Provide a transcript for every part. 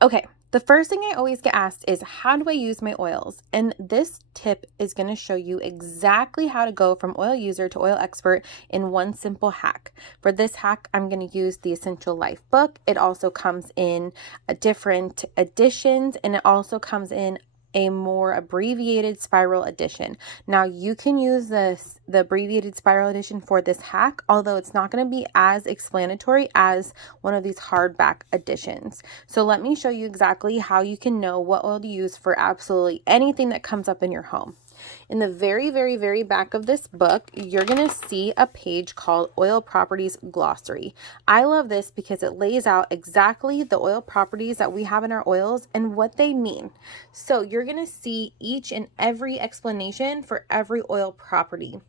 Okay, the first thing I always get asked is, how do I use my oils? And this tip is going to show you exactly how to go from oil user to oil expert in one simple hack. For this hack, I'm going to use the Essential Life book. It also comes in different editions, and it also comes in a more abbreviated spiral edition. Now you can use the abbreviated spiral edition for this hack, although it's not going to be as explanatory as one of these hardback editions. So let me show you exactly how you can know what oil to use for absolutely anything that comes up in your home. In the very back of this book, you're going to see a page called Oil Properties Glossary. I love this because it lays out exactly the oil properties that we have in our oils and what they mean. So you're going to see each and every explanation for every oil property.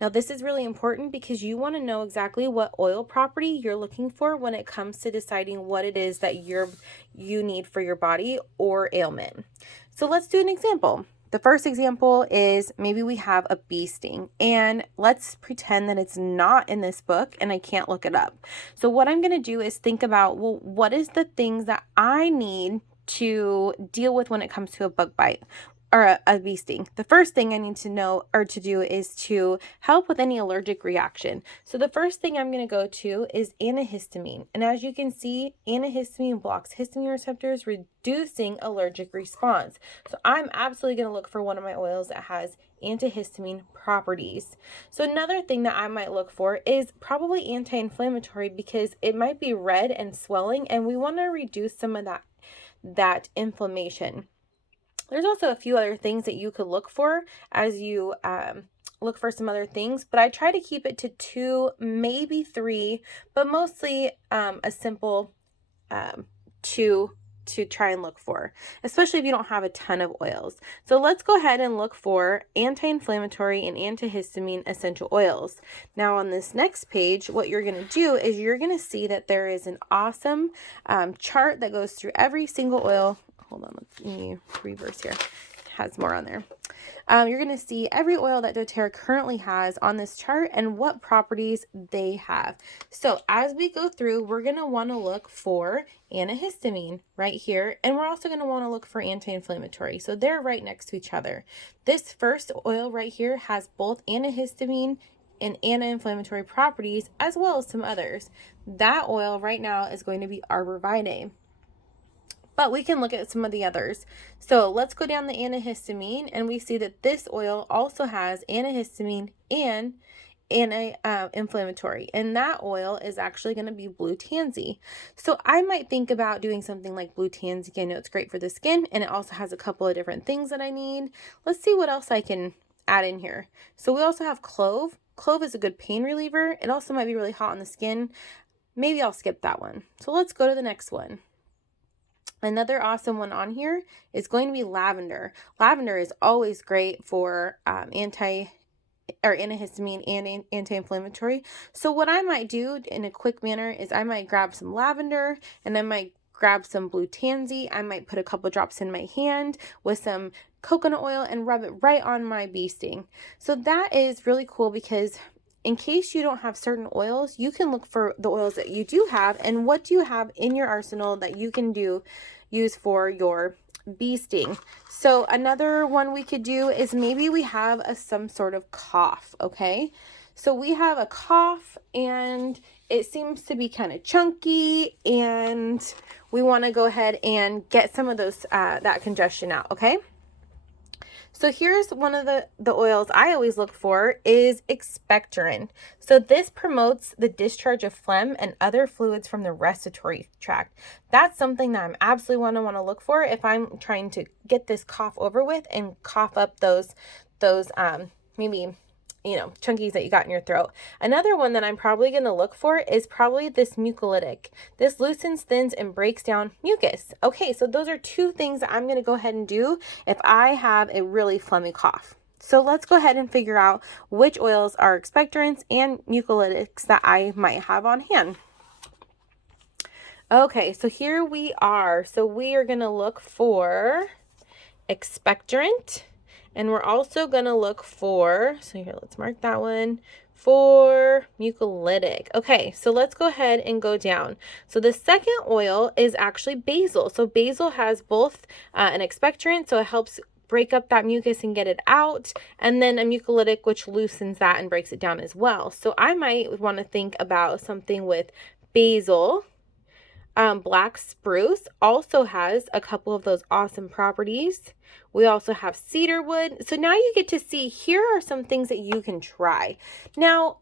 Now, this is really important because you want to know exactly what oil property you're looking for when it comes to deciding what it is that you need for your body or ailment. So let's do an example. The first example is maybe we have a bee sting, and let's pretend that it's not in this book and I can't look it up. So what I'm going to do is think about, well, what is the things that I need to deal with when it comes to a bug bite or a bee sting? The first thing I need to know or to do is to help with any allergic reaction. So the first thing I'm going to go to is antihistamine. And as you can see, antihistamine blocks histamine receptors, reducing allergic response. So I'm absolutely going to look for one of my oils that has antihistamine properties. So another thing that I might look for is probably anti-inflammatory, because it might be red and swelling and we want to reduce some of that inflammation. There's also a few other things that you could look for as you look for some other things, but I try to keep it to 2, maybe 3, but mostly a simple 2 to try and look for, especially if you don't have a ton of oils. So let's go ahead and look for anti-inflammatory and antihistamine essential oils. Now on this next page, what you're going to do is you're going to see that there is an awesome chart that goes through every single oil. Hold on, let me reverse here. It has more on there. You're going to see every oil that doTERRA currently has on this chart and what properties they have. So as we go through, we're going to want to look for antihistamine right here, and we're also going to want to look for anti-inflammatory. So they're right next to each other. This first oil right here has both antihistamine and anti-inflammatory properties, as well as some others. That oil right now is going to be arborvitae. But we can look at some of the others. So let's go down the antihistamine, and we see that this oil also has antihistamine and anti-inflammatory, and that oil is actually going to be blue tansy. So I might think about doing something like blue tansy. I know it's great for the skin, and it also has a couple of different things that I need. Let's see what else I can add in here. So we also have clove. Clove is a good pain reliever. It also might be really hot on the skin. Maybe I'll skip that one. So let's go to the next one. Another awesome one on here is going to be lavender. Lavender is always great for antihistamine and anti-inflammatory. So what I might do in a quick manner is I might grab some lavender, and I might grab some blue tansy. I might put a couple drops in my hand with some coconut oil and rub it right on my bee sting. So that is really cool, because in case you don't have certain oils, you can look for the oils that you do have and what do you have in your arsenal that you can use for your bee sting. So another one we could do is maybe we have some sort of cough, okay? So we have a cough and it seems to be kind of chunky, and we want to go ahead and get some of those that congestion out, okay? So here's one of the oils I always look for is expectorant. So this promotes the discharge of phlegm and other fluids from the respiratory tract. That's something that I'm absolutely want to look for if I'm trying to get this cough over with and cough up those maybe chunkies that you got in your throat. Another one that I'm probably going to look for is probably this mucolytic. This loosens, thins, and breaks down mucus. Okay, so those are 2 things that I'm going to go ahead and do if I have a really phlegmy cough. So let's go ahead and figure out which oils are expectorants and mucolytics that I might have on hand. Okay, so here we are. So we are going to look for expectorant. And we're also going to look for, so here, let's mark that one, for mucolytic. Okay, so let's go ahead and go down. So the second oil is actually basil. So basil has both an expectorant, so it helps break up that mucus and get it out, and then a mucolytic, which loosens that and breaks it down as well. So I might want to think about something with basil. Black spruce also has a couple of those awesome properties. We also have cedar wood. So now you get to see, here are some things that you can try. Now,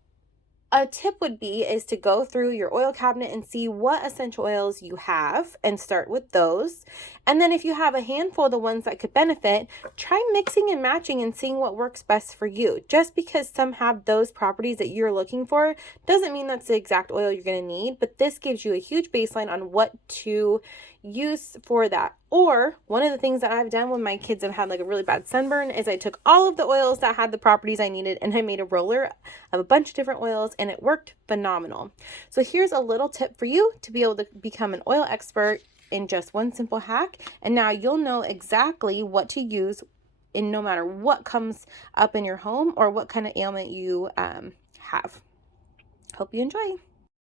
a tip would be is to go through your oil cabinet and see what essential oils you have and start with those. And then if you have a handful of the ones that could benefit, try mixing and matching and seeing what works best for you. Just because some have those properties that you're looking for doesn't mean that's the exact oil you're going to need, but this gives you a huge baseline on what to use for that. Or one of the things that I've done when my kids have had like a really bad sunburn is I took all of the oils that had the properties I needed and I made a roller of a bunch of different oils, and it worked phenomenal. So here's a little tip for you to be able to become an oil expert in just one simple hack. And now you'll know exactly what to use in no matter what comes up in your home or what kind of ailment you have. Hope you enjoy.